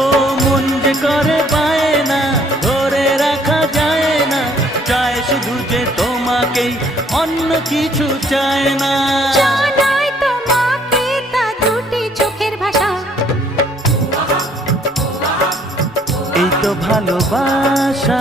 ও মন যে করে পায় না, ধরে রাখা যায় না, চায় শুধু যে তোমাকেই, অন্য কিছু চায় না। জানাই তোমাকে তা দুটি চোখের ভাষা, এই তো ভালোবাসা।